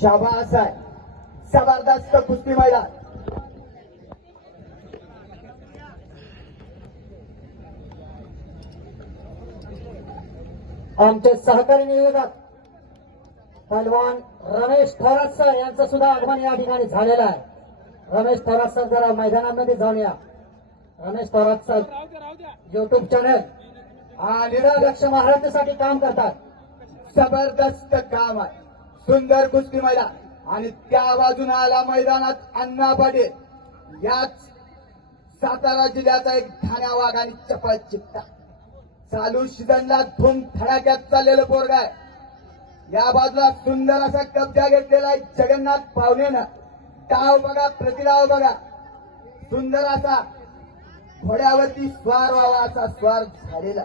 शाबास आहे. जबरदस्त कुस्ती मैदान. आमचे सहकारी निवेदक पलवान रमेश थोरात सर यांचं सुद्धा आगमन या ठिकाणी झालेलं आहे. रमेश थोरात सर जरा मैदानामध्ये जाऊन या Ramesh Thorat sir YouTube channel आणि लक्ष महाराष्ट्रासाठी काम करतात. जबरदस्त काम आहे. सुंदर कुस्ती मैदान. आणि त्या बाजून आला मैदानात अण्णा पाटील. याच सातारा जिल्ह्याचा एक ठाण्या वाघ आणि चपळ चित्ता चालू सीझनला धूम धडाक्यात चाललेलं पोरग आहे. या बाजूला सुंदर असा कब्जा घेतलेला आहे जगन्नाथ पावनेनं डाव बघा प्रतिडाव बघा. सुंदर असा घोड्यावरती स्वार व्हावा असा स्वार झालेला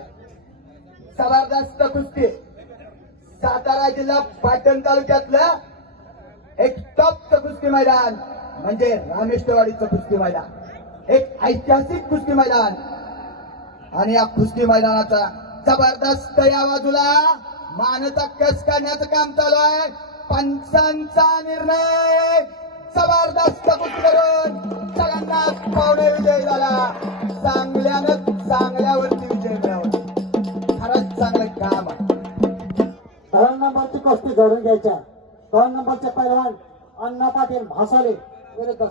जबरदस्त कुस्ती. सातारा जिल्हा पाटण तालुक्यातलं एक टॉपचं कुस्ती मैदान म्हणजे रामेश्वरवाडीचं कुस्ती मैदान. एक ऐतिहासिक कुस्ती मैदान. आणि या कुस्ती मैदानाचा जबरदस्त या बाजूला मानचा कस करण्याचं काम चालू आहे. पंचांचा निर्णय. जबरदस्त कुस्ती करून सगळ्यांना पावणे विजय झाला. चांगल्यानं चांगल्यावरती विजय मिळवला. खरंच चांगलं काम आहे. दोन नंबरची कुस्ती जोडून घ्यायच्या. दोन नंबरचे पैलवान अण्णा पाटील भासोले. विरुद्ध